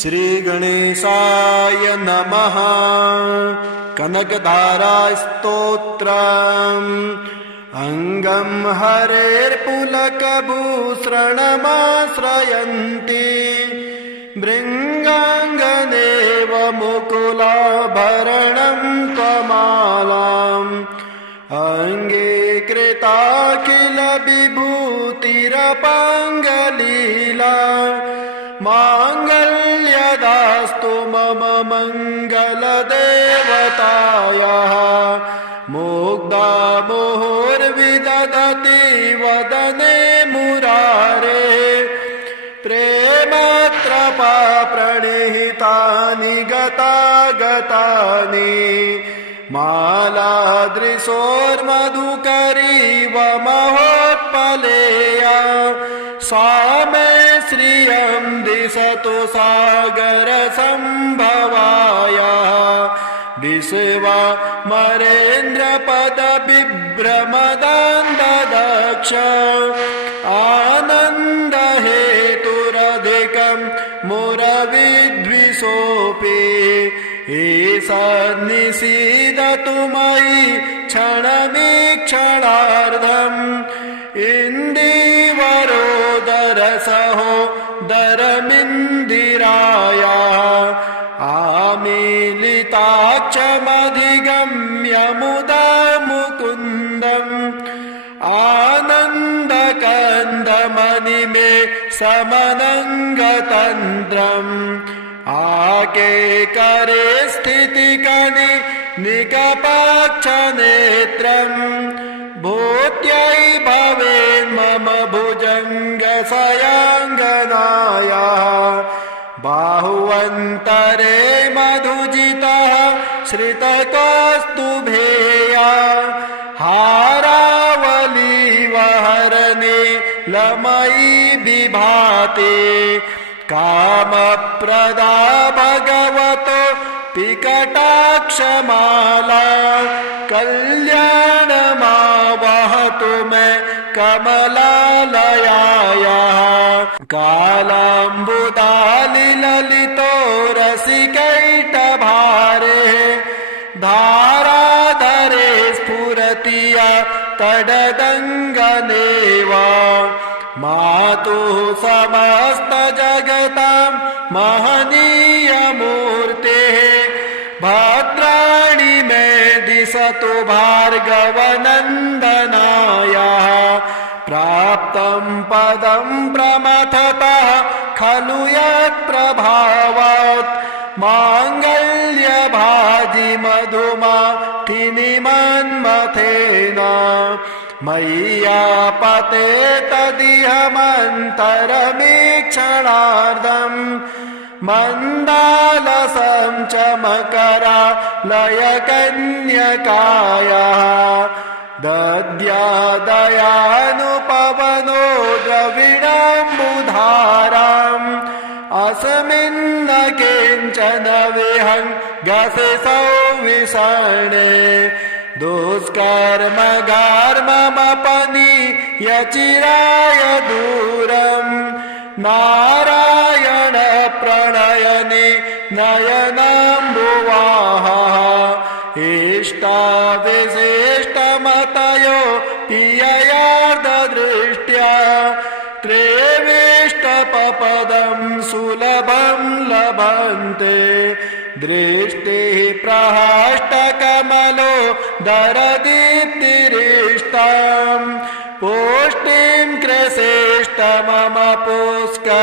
श्रीगणेशाय नमः। कनकधारास्तोत्रम्। अंगं हरेर्पुलकभूषणमाश्रयन्ति भृङ्गाङ्गनेव मुकुलाभरणं त्वमालाम् अंगे कृताखिल विभूतिरपाङ्गलीला माङ्गल्यदास्तु मम मङ्गलदेवतायाः। मुग्धा मुहुर्विदधति वदने मुरारे प्रेमत्रपा प्रणिहितानि गतागतानि मालादृशोर्मधुकरीव महोत्पलेया सा मे श्रियं दिशतु सागरसम्भवायाः। विश्वमरेन्द्रपदविभ्रमदान्ददक्ष आनन्दहेतुरधिकं मुरविद्विषोऽपि ईषन्निषीदतु मयि क्षणमीक्षणार्धम् इन्दीवरोदरसहोदरमिन्दिरायाः। आमीलिताक्षमधिगम्य मुदा मुकुन्दम् आनन्दकन्दमणिमे समनङ्गतन्त्रम् आकेकरे स्थितिकनि निकपाक्षनेत्रम् भूत्यै भवेन्मम भुजङ्गशयाङ्गनायाः। बाहुवन्तरे मधुजितः श्रितकौस्तुभेया हारावलीवहरणे लमयी विभाते कामप्रदा भगवतो पिकटाक्षमाला कल्याणमावहतु मे कमलालयायाः। कालाम्बुदालिललितो रसिकैटभारे धाराधरे स्फुरतिया तडदङ्गनेवा मातुः समस्तजगतां महनीयमूर्तेः भद्राणि मे दिशतु भार्गवनन्दनायाः। प्राप्तं पदं प्रमथतः खलु यत्प्रभावात् माङ्गल्यभाजि मधुमाथिनि मन्मथेन मय्यापते तदिहमन्तरमीक्षणार्धम् मन्दालसं च मकरालयकन्यकायाः। दद्यादयानुपवनो द्रविडाम्बुधाराम् अस्मिन्न किञ्चन विहङ्गसि सौविषणे दुष्कर्मगार्ममपनीयचिराय दूरम् नारायण प्रणयनि नयनाम्बुवाः। इष्टाविशिष्टमतयो पिययार्धदृष्ट्या त्रेविष्टपपदं सुलभं लभन्ते दृष्टिः प्रहष्टकमलो दरदीप्तिरिष्टाम् पुष्टिं कृषेष्ट मम पुष्करविष्टरायाः।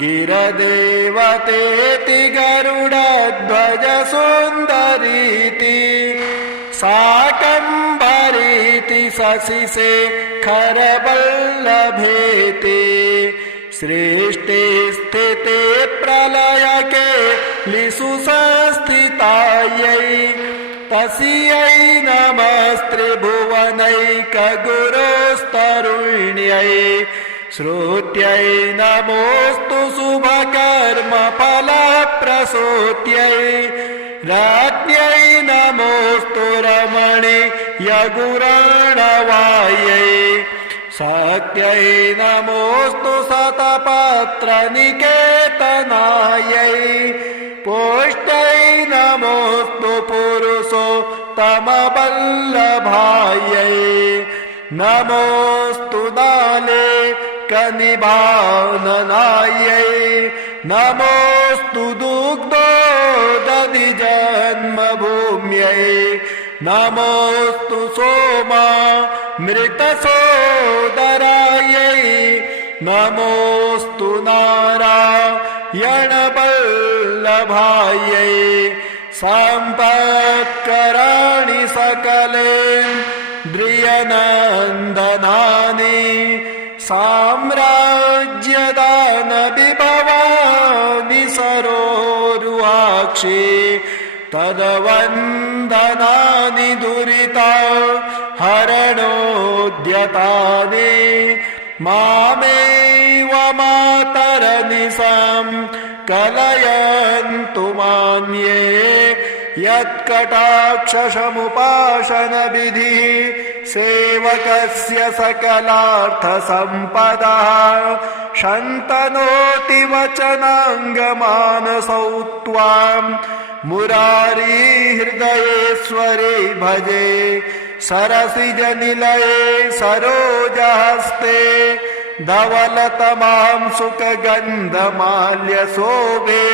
गिरदेवतेति गरुडध्वज सुन्दरीति शाकम्भरीति शशिशेखरवल्लभेति सृष्टि स्थिते प्रलयके लिषु संस्थितायै तस्यै नमस्त्रिभुवनैकगुरोस्तरुण्यै श्रुत्यै नमोऽस्तु शुभकर्मफलप्रसूत्यै राज्ञै नमोऽस्तु रमणीयगुराणवायै शक्त्यै नमोऽस्तु शतपत्रनिकेतनायै पुष्ट्यै नमोऽस्तु पुरुषोत्तमवल्लभायै नमोऽस्तु नालेकनिभाननायै नमोऽस्तु दुग्धोदधिजन्मभूम्यै नमोऽस्तु सोमामृतसोदरायै नमोऽस्तु नारायणवल्लभायै सम्पत्कराणि सकलेन्द्रियनन्दनानि साम्राज्यदानविभवानि सरोरुहाक्षि तद्वन्दनानि दुरिताहरणोद्यतानि मामेव मातरनिशं कलयन्तु मान्ये यत्कटाक्षसमुपासनविधिः सेवकस्य सकलार्थसम्पदः शन्तनोति वचनाङ्गमानसौ त्वां मुरारी हृदयेश्वरे भजे सरसिजनिलये सरोजहस्ते धवलतमां सुखगन्धमाल्यशोभे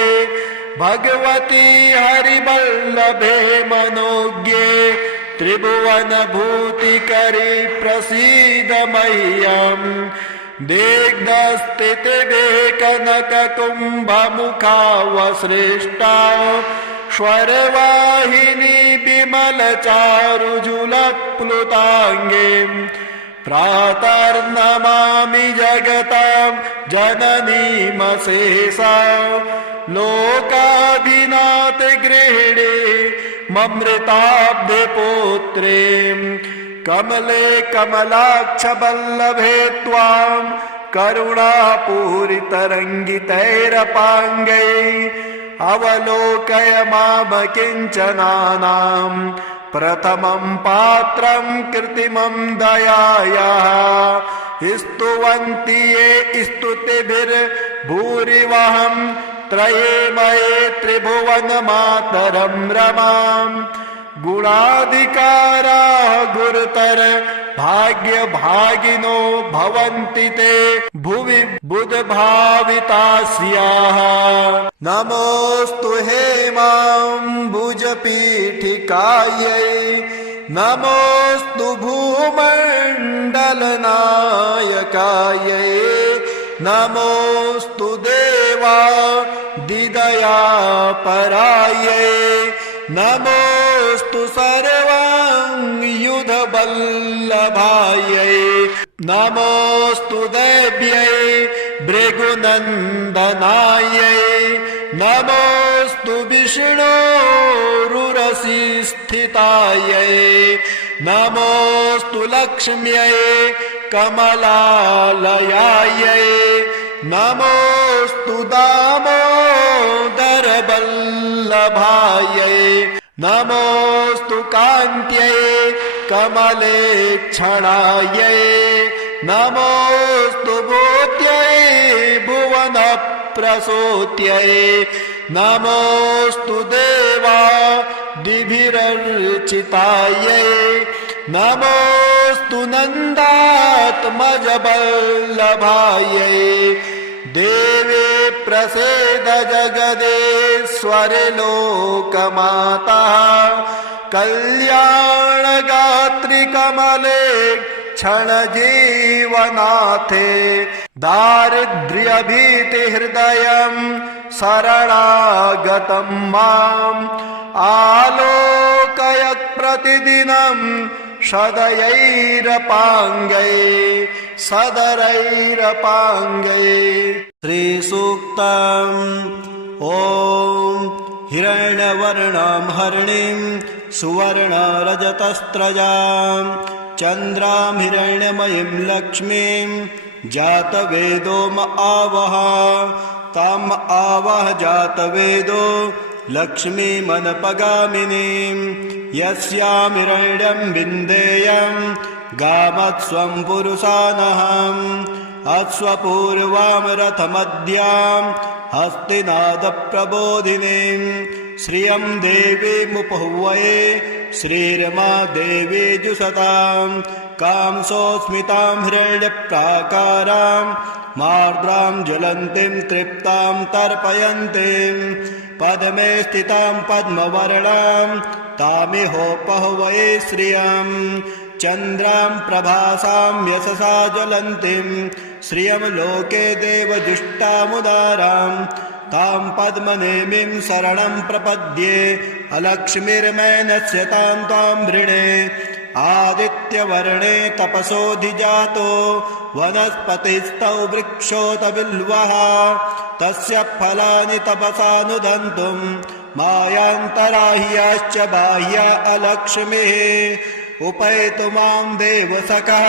भगवती हरिवल्लभे मनोज्ञे त्रिभुवनभूतिकरी प्रसीद मह्यम् दिग्धस्थितिभे कनककुम्भमुखावसृष्टा स्वरवाहिनी विमलचारुजुलप्लुताङ्गीं प्रातर्नमामि जगतां जननीमशेषां लोकाधिनाथगृहिणी ममृताब्धिपुत्रीं कमले कमलाक्षवल्लभे त्वां करुणापूरितरङ्गितैरपाङ्गैः अवलोकय मामकिञ्चनानां प्रथमं पात्रं कृत्रिमं दयायाः स्तुवन्ति ये स्तुतिभिर्भूरिवहं त्रयेमये त्रिभुवनमातरं रमाम् गुणाधिकाराः गुरुतर भाग्यभागिनो भवन्ति ते भुवि बुधभावितास्याः नमोऽस्तु हेमाम्बुजपीठिकायै नमोऽस्तु भूमण्डलनायकायै नमोऽस्तु देवादिदयापरायै नमोऽस्तु सर्वाङ्गयुधवल्लभायै नमोऽस्तु देव्यै भृगुनन्दनायै नमोऽस्तु विष्णोरुरसिस्थितायै नमोऽस्तु लक्ष्म्यै कमलालयायै नमोऽस्तु दामोदरवल्लभायै नमोऽस्तु कान्त्यै कमलेक्षणायै नमोऽस्तु भूत्यै भुवनप्रसूत्यै नमोऽस्तु देवादिभिरर्चितायै नमोऽस्तु नन्दात्मजवल्लभायै देवे प्रसीद जगदेश्वरे लोकमाता कल्याणगात्रि कमले क्षणजीवनाथे दारिद्र्यभीतिहृदयं शरणागतं माम् आलोकय प्रतिदिनं सदयैरपाङ्गै सदरैरपाङ्गै श्रीसूक्तम् ॐ हिरण्यवर्णां हरिणीं सुवर्णरजतस्रजां चन्द्रां हिरण्यमयीं लक्ष्मीं जातवेदो म आवह ताम् आवह जातवेदो लक्ष्मीमनपगामिनीं यस्यां हिरण्यं विन्देयं गामत्स्वं पुरुषानहम् अश्वपूर्वां रथमद्यां हस्तिनादप्रबोधिनीं श्रियं देवीमुपहुवये श्रीरमा देवी जुषतां कांसोऽस्मितां हिरण्यप्राकारां मार्द्रां ज्वलन्तीं तृप्तां तर्पयन्तीं पद्मे स्थितां पद्मवर्णां तामिहोपहुवये श्रियं चन्द्रां प्रभासां यशसा ज्वलन्तीं श्रियं लोके देवजुष्टामुदारां तां पद्मनेमिं शरणं प्रपद्ये अलक्ष्मीर्मैनस्य तां त्वां वृणे आदित्यवर्णे तपसोऽधिजातो वनस्पतिस्तौ वृक्षोत बिल्वः तस्य फलानि तपसानुदन्तुं मायान्तराह्याश्च बाह्या अलक्ष्मीः उपैतु मां देवसखः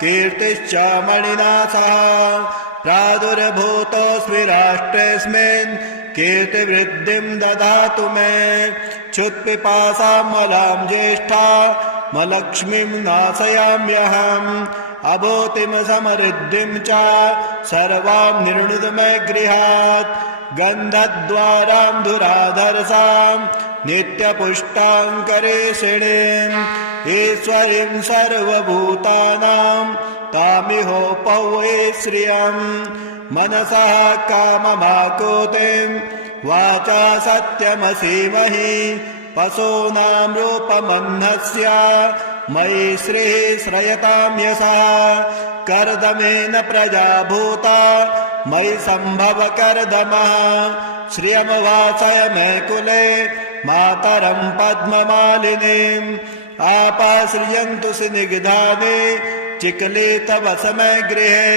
कीर्तिश्च मणिना सह प्रादुर्भूतोऽस्मि राष्ट्रेऽस्मिन् कीर्तिवृद्धिं ददातु मे क्षुत्पिपासामलां ज्येष्ठामलक्ष्मीं नाशयाम्यहम् अभूतिं समृद्धिं च सर्वां निर्णुद मे गृहात् गन्धद्वारां धुराधरसां नित्यपुष्टाङ्करेषिणीम् ईश्वरीं सर्वभूतानां तामिहोपहुवये श्रियं मनसः काममाकुतिं वाचा सत्यमसीमहि पशूनां रूपमह्नस्य मयि श्रीः श्रयतां यशः कर्दमेन प्रजा भूता मयि सम्भव कर्दमः श्रियं वासय मे कुले मातरं पद्ममालिनीम् आपाश्रियन्तु स्निग्धानि चिकले तव समय गृहे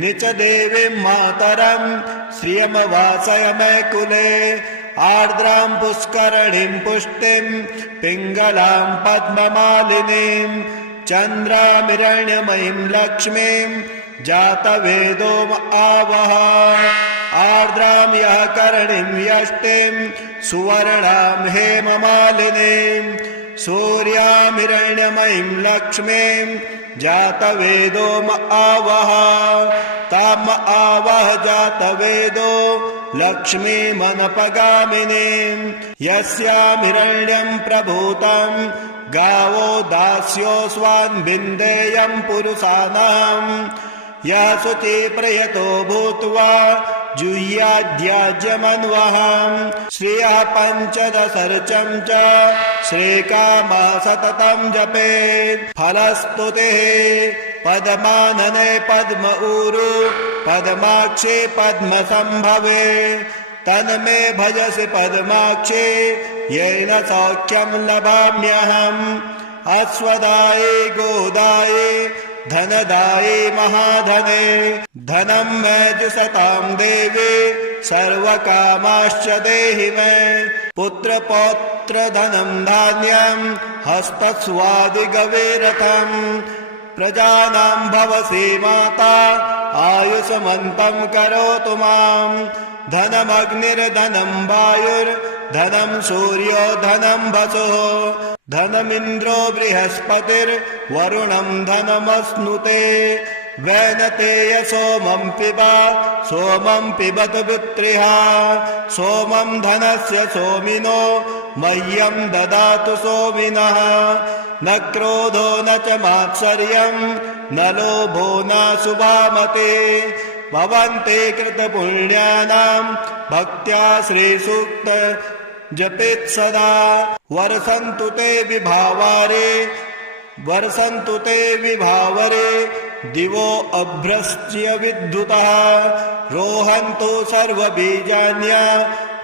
निच देवीं मातरं श्रियं वासय मे कुले आर्द्रां पुष्करणीं पुष्टिं पिङ्गलां पद्ममालिनीं चन्द्रामिरण्यमयीं लक्ष्मीं जातवेदोम आवह आर्द्रां यः करणीं यष्टिं सुवर्णां हेममालिनीं सूर्यामिरण्यमयीं लक्ष्मीं जातवेदोम आवह ताम आवह जातवेदो लक्ष्मीमनपगामिनीं यस्यामिरण्यं प्रभूतं गावो दास्योऽस्वान् बिन्देयं पुरुषाणां यः शुचिप्रयतो भूत्वा जुह्याद्याज्यमन्वहम् श्रियः पञ्चदशर्चं च श्रीकामः सततं जपेत् फलस्तुतिः पद्मानने पद्म ऊरु पद्माक्षे पद्मसम्भवे तन्मे भजसि पद्माक्षे येन सौख्यं लभाम्यहम् अश्वदाये गोदाये धनदाये महाधने धनं मे जुषतां देवी सर्वकामाश्च देहि मे पुत्रपौत्रधनं धान्यं हस्तस्वादिगवेरथम् प्रजानां भवसि माता आयुष्मन्तं करोतु मां धनमग्निर्धनं वायुर्धनं सूर्यो धनं वसुः धनमिन्द्रो बृहस्पतिर्वरुणं धनमश्नुते वैनतेय सोमं पिबत पुत्रिः सोमं धनस्य सोमिनो मह्यं ददातु सोमिनः न क्रोधो न च मात्सर्यं न लोभो न शुभामते भवन्ते कृतपुण्यानां भक्त्या श्रीसूक्त जपेत् सदा वर्षन्तु ते विभावरे दिवो अभ्रश्च्य विद्युतः रोहन्तु सर्वबीजान्य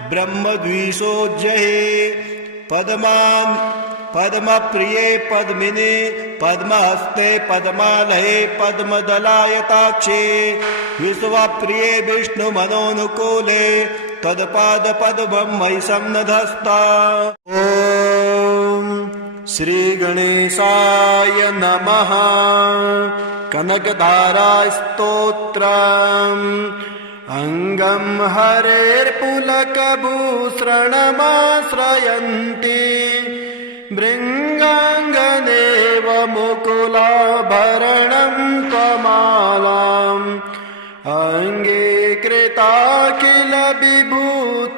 ब्रह्मद्विषोज्जये पद्मप्रिये पद्मिने पद्महस्ते पद्मालये पद्मदलायताक्षे विश्वप्रिये विष्णुमनोनुकूले तत्पादपद्मं मयि सन्नधस्ता। ॐ श्रीगणेशाय नमः। कनकधारास्तोत्रम् अङ्गं हरेर्पुलकभूषणमाश्रयन्ति भृङ्गाङ्गनेव मुकुल वैढूर्याभरणं त्वमालाम् अङ्गीकृताखिल विभूतिरपाङ्गलीला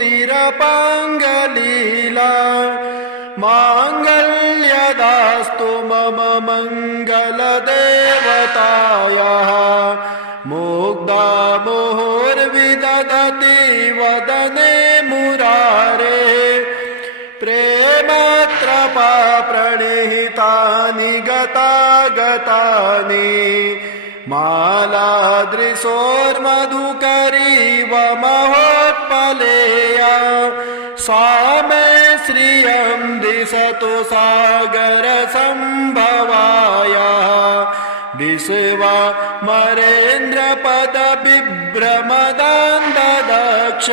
माङ्गल्यदास्तु मम मङ्गलदेवतायाः मुग्धा मुहुर्विदधति वदने मुरारे प्रेमत्रपा प्रणिहितानि गतागतानि मालादृशोर्मधुकरीव महोत्पलेया सा मे श्रियं दिशतु सागरसम्भवायाः विश्वमरेन्द्रपदविभ्रमदान्ददक्ष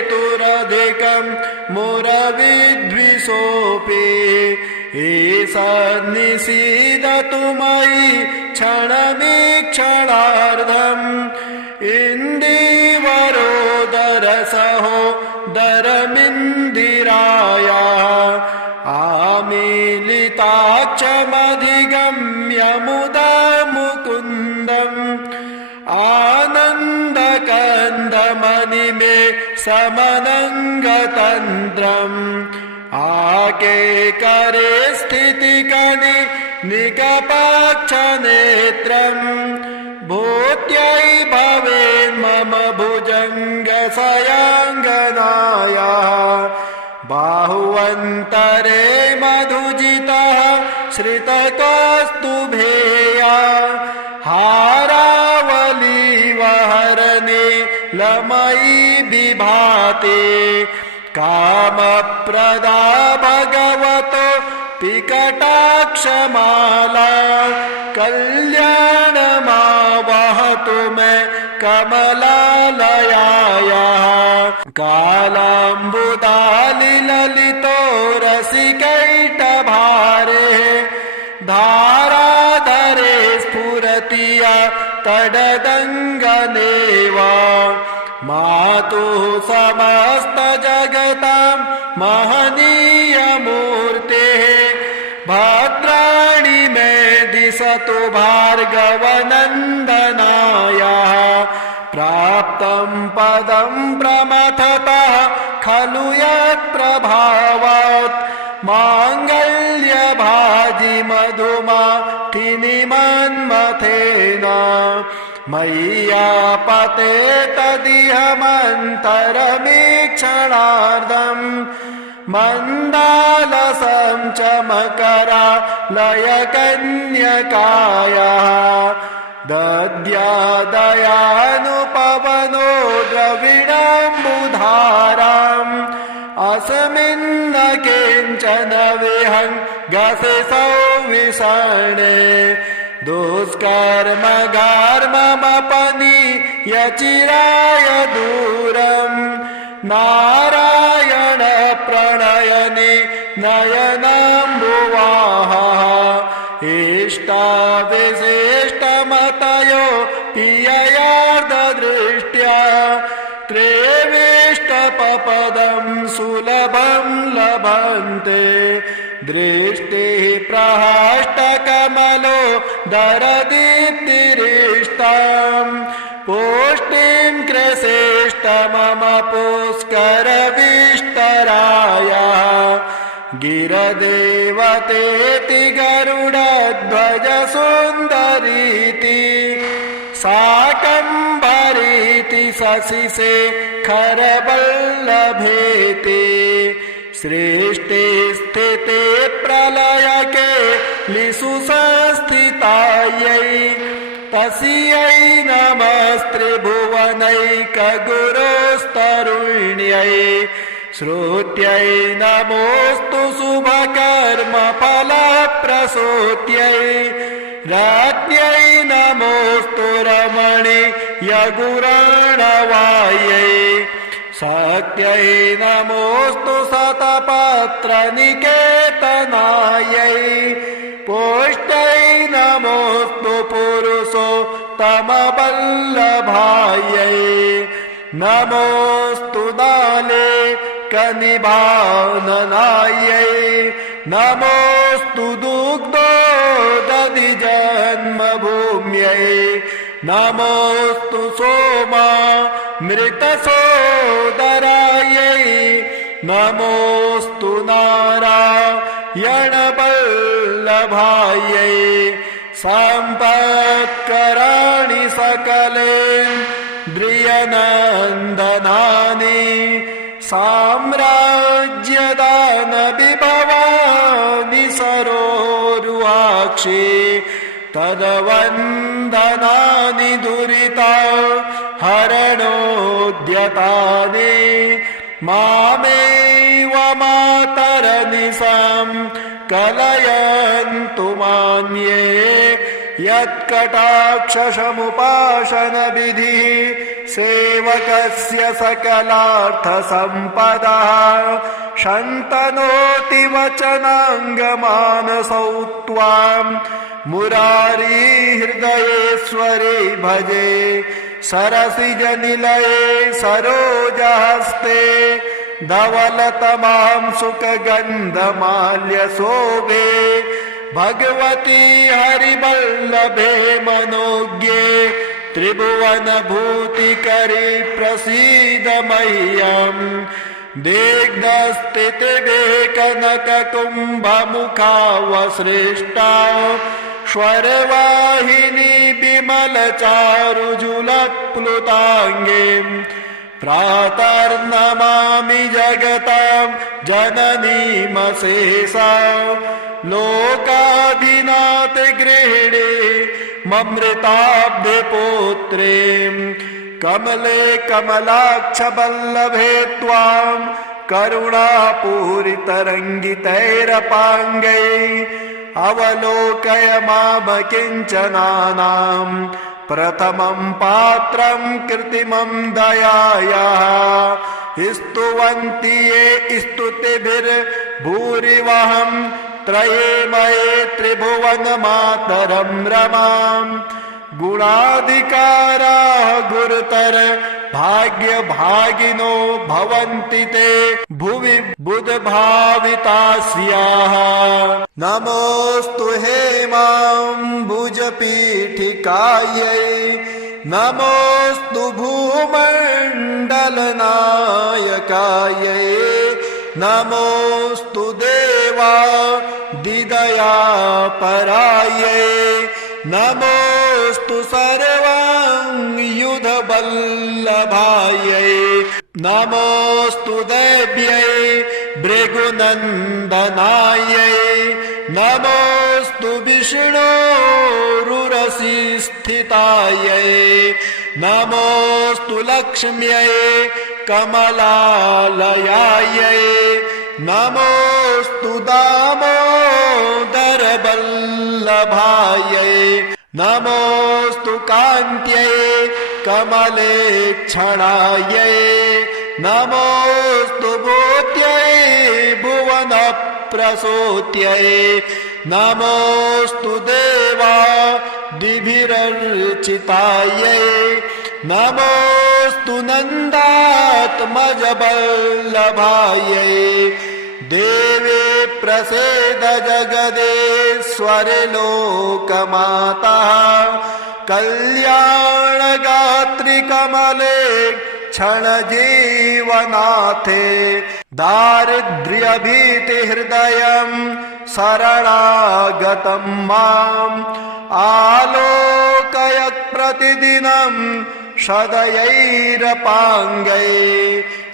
आनन्दहेतुरधिकं मुरविद्विषोऽपि ईषन्निषीदतु मयि क्षणमीक्षणार्धम् इन्दीवरोदरसहोदरमिन्दिरायाः आमीलिताक्षमधिगम्य मुदा मुकुन्दम् आनन्दकन्दमणिमे समनङ्गतन्त्रम् आकेकरे स्थितिकनि निकपाक्षनेत्रम् भूत्यै भवेन्मम भुजङ्गशयाङ्गनायाः बाहुवन्तरे मधुजितः श्रितकौस्तुभेया हारावलीवहरणे लमयी विभाते कामप्रदा भगवतो पिकटाक्षमाला कल्याणमावहतु मे कमलालयायाः कालाम्बुदालिललितो रसिकैटभारे धाराधरे स्फुरति या तडदङ्गनेव मातुः समस्तजगतां महनीयमूर्तेः भद्राणि मे दिशतु भार्गवनन्दनायाः प्राप्तं पदं प्रमथतः खलु यत्प्रभावात् माङ्गल्यभाजि मधुमाथिनि मन्मथेन मय्यापते तदिहमन्तरमीक्षणार्धम् मन्दालसं च मकरालयकन्यकायाः दद्यादयानुपवनो द्रविडाम्बुधाराम् अस्मिन्न किञ्चन विहङ्गसि सौविषणे दुष्कर्मगार्ममपनीयचिराय दूरम् नारायण प्रणयनि नयनाम्बुवाः इष्टाविशिष्टमतयो पिययार्धदृष्ट्या त्रेविष्टपपदं सुलभं लभन्ते दृष्टिः प्रहष्टकमलो दरदीप्तिरिष्टाम् पुष्टिं कृशेष्ट मम पुष्करविष्टरायाः गिरदेवतेति गरुडध्वज सुन्दरीति शाकम्भरीति शशिशेखरवल्लभेति सृष्टि स्थिते प्रलयके लिषु संस्थितायै तस्यै नमस्त्रिभुवनैकगुरोस्तरुण्यै श्रुत्यै नमोऽस्तु शुभकर्मफलप्रसूत्यै राज्ञै नमोऽस्तु रमणीयगुराणवायै शक्त्यै नमोऽस्तु शतपत्रनिकेतनायै पुष्ट्यै नमोऽस्तु पुरुषोत्तमवल्लभायै नमोऽस्तु दाले कनिभाननायै नमोऽस्तु दुग्धोदधि जन्मभूम्यै नमोऽस्तु सोमामृतसोदरायै नमोऽस्तु नारायणवल्लभायै सम्पत्कराणि सकलेन्द्रियनन्दनानि साम्राज्यदानविभवानि सरोरुहाक्षि तद्वन्दनानि दुरिता हरणोद्यतानि मामेव मातरनिशं कलयन्तु मान्ये यत्कटाक्षसमुपासनविधिः सेवकस्य सकलार्थसम्पदः शन्तनोति वचनाङ्गमानसौ त्वां मुरारी हृदयेश्वरे भजे सरसिजनिलये सरोजहस्ते धवलतमां सुखगन्धमाल्यशोभे भगवती हरिवल्लभे मनोज्ञे त्रिभुवनभूतिकरे प्रसीद मह्यम् दिग्धस्थितिभे कनककुम्भमुखावसृष्टा स्वरवाहिनी विमलचारुजुलप्लुताङ्गीम् प्रातर्नमामि जगतां जननीमशेषा लोकाधिनाथ गृहिणी ममृताब्धिपुत्रीं कमले कमलाक्षवल्लभे त्वां करुणापूरितरङ्गितैरपाङ्गैः अवलोकय मामकिञ्चनानां प्रथमं पात्रं कृत्रिमं दयायाः स्तुवन्ति ये स्तुतिभिर्भूरिवहं त्रयेमये त्रिभुवनमातरं रमां गुणाधिकाराः गुरुतर भाग्यभागिनो भवन्ति ते भुवि बुधभावितास्याः नमोऽस्तु हेमाम्बुजपीठिकायै नमोऽस्तु भूमण्डलनायकायै नमोऽस्तु देवादिदयापरायै नमोऽस्तु सर्वाङ्गयुधवल्लभायै नमोऽस्तु देव्यै भृगुनन्दनायै नमोऽस्तु विष्णोरुरसिस्थितायै नमोऽस्तु लक्ष्म्यै कमलालयायै नमोऽस्तु दामोदरवल्लभायै नमोऽस्तु कान्त्यै कमलेक्षणायै नमोऽस्तु भूत्यै भुवनप्रसूत्यै नमोऽस्तु देवादिभिरर्चितायै नमोऽस्तु नन्दात्मजवल्लभायै देवे प्रसीद जगदेश्वरि लोकमातः कल्याणगात्रि कमले क्षणजीवनाथे दारिद्र्यभीतिहृदयं शरणागतं माम् आलोकयत् प्रतिदिनं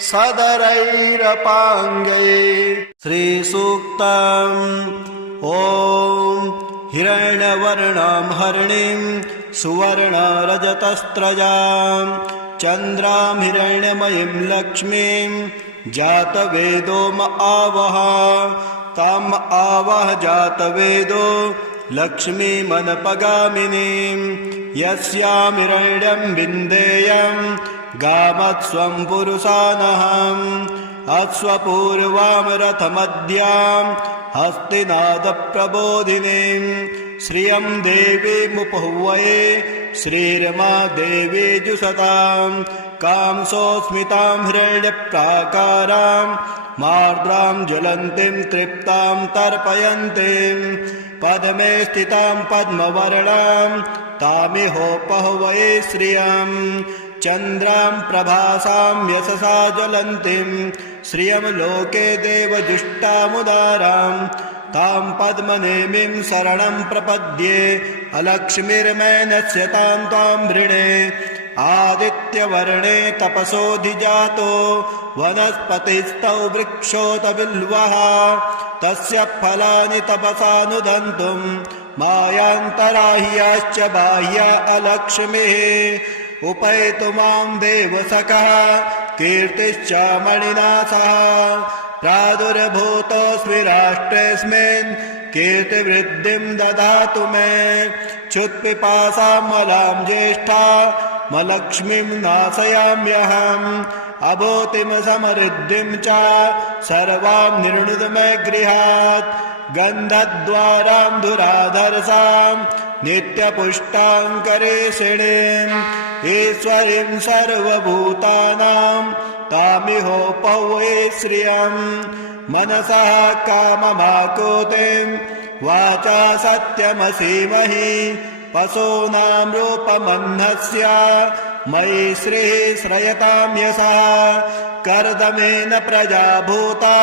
सदरैरपाङ्गै श्रीसूक्तम् ॐ हिरण्यवर्णां हरिणीं सुवर्णरजतस्रजां चन्द्रां हिरण्यमयीं लक्ष्मीं जातवेदो आवह ताम् आवह जातवेदो लक्ष्मीमनपगामिनीं यस्यां हिरण्यं विन्देयं गामत्स्वं पुरुषानहम् अश्वपूर्वां रथमद्यां हस्तिनादप्रबोधिनीं श्रियं देवीमुपहुवये श्रीरमा देवी जुषतां कांसोऽस्मितां हिरण्यप्राकारां मार्द्रां ज्वलन्तीं तृप्तां तर्पयन्तीं पद्मे स्थितां पद्मवर्णां तामिहोपहवये श्रियं चन्द्रां प्रभासां यशसा ज्वलन्तीं श्रियं लोके देवजुष्टामुदारां तां पद्मनेमिं शरणं प्रपद्ये अलक्ष्मीर्मैनस्य तां त्वां वृणे आदित्यवर्णे तपसोऽधिजातो वनस्पतिस्तौ वृक्षोत बिल्वः तस्य फलानि तपसानुदन्तुं मायान्तराह्याश्च बाह्या अलक्ष्मीः उपैतु मां देवसखः कीर्तिश्च मणिना सह प्रादुर्भूतोऽस्मि राष्ट्रेऽस्मिन् कीर्तिवृद्धिं ददातु मे क्षुत्पिपासामलां ज्येष्ठामलक्ष्मीं नाशयाम्यहम् अभूतिं समृद्धिं च सर्वां निर्णुद मे गृहात् गन्धद्वारां धुराधरसां नित्यपुष्टाङ्करेषिणीम् ईश्वरीं सर्वभूतानां तामिहोपहवये श्रियं मनसः काममाकुतिं वाचा सत्यमसीमहि पशूनां रूपमह्नस्य मयि श्रीः श्रयतां यशः कर्दमेन प्रजा भूता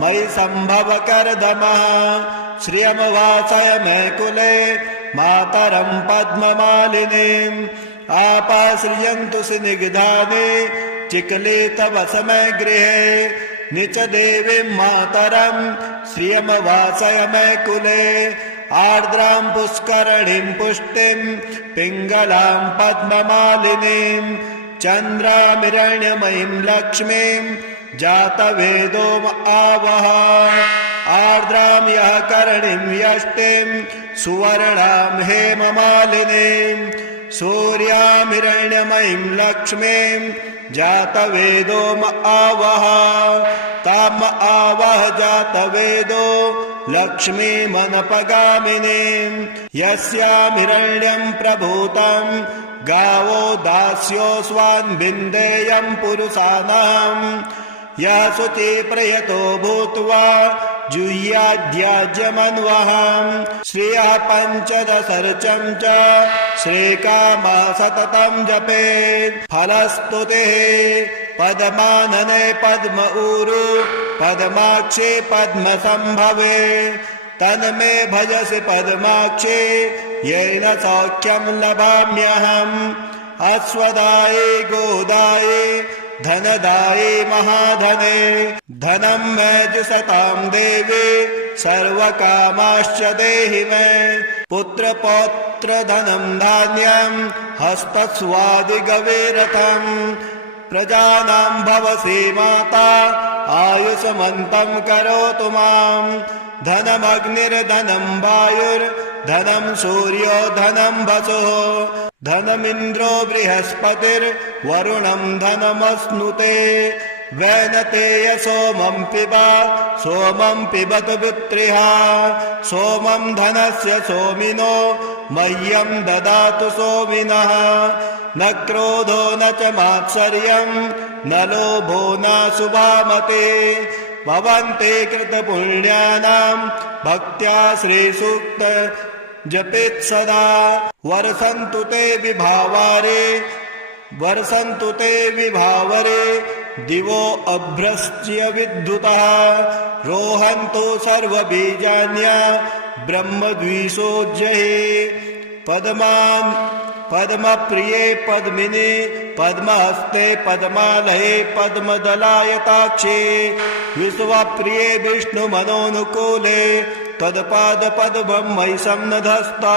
मयि सम्भव कर्दमः श्रियं वासय मे कुले मातरं पद्ममालिनीम् आपाश्रियन्तु स्निग्धानि चिकले तव समय गृहे निच देवीं मातरं श्रियं वासय मे कुले आर्द्रां पुष्करणीं पुष्टिं पिङ्गलां पद्ममालिनीं चन्द्रामिरण्यमयीं लक्ष्मीं जातवेदो आवह आर्द्रां यः करणीं यष्टिं सुवर्णां हेममालिनीं सूर्यामिरण्यमयीं लक्ष्मीं जातवेदो आवह ताम आवह जातवेदो लक्ष्मीमनपगामिनीं यस्यामिरण्यं प्रभूतं गावो दास्योऽस्वान् विन्देयं पुरुषाणां यः शुचिप्रयतो भूत्वा जुह्याद्याज्यमन्वहं श्रियः पञ्चदशर्चं च श्रीकामः सततं जपेत् फलस्तुतिः पद्मानने पद्म ऊरु पद्माक्षे पद्मसम्भवे तन्मे भजसि पद्माक्षे येन सौख्यं लभाम्यहम् अश्वदाये गोदाये धनदाये महाधने धनं मे जुषतां देवी सर्वकामाश्च देहि मे पुत्रपौत्रधनं धान्यं हस्तस्वादिगवेरथम् प्रजानां भवसि माता आयुष्मन्तं करोतु मां धनमग्निर्धनं वायुर्धनं सूर्यो धनं वसुः धनमिन्द्रो बृहस्पतिर्वरुणं धनमश्नुते वैनतेय सोमं पिबतु पुत्रिः सोमं धनस्य सोमिनो मह्यं ददातु सोमिनः न क्रोधो न च मात्सर्यं न लोभो न शुभामते भवन्ते कृतपुण्यानां भक्त्या श्रीसूक्त जपेत् सदा वर्षन्तु ते विभावरे दिवो अभ्रश्च्य विद्युतः रोहन्तु सर्वबीजान्य ब्रह्मद्विषोज्जये पद्मप्रिये पद्मिने पद्महस्ते पद्मालये पद्मदलायताक्षे विश्वप्रिये विष्णुमनोनुकूले त्वत्पादपद्मं मयि सन्नधस्ता।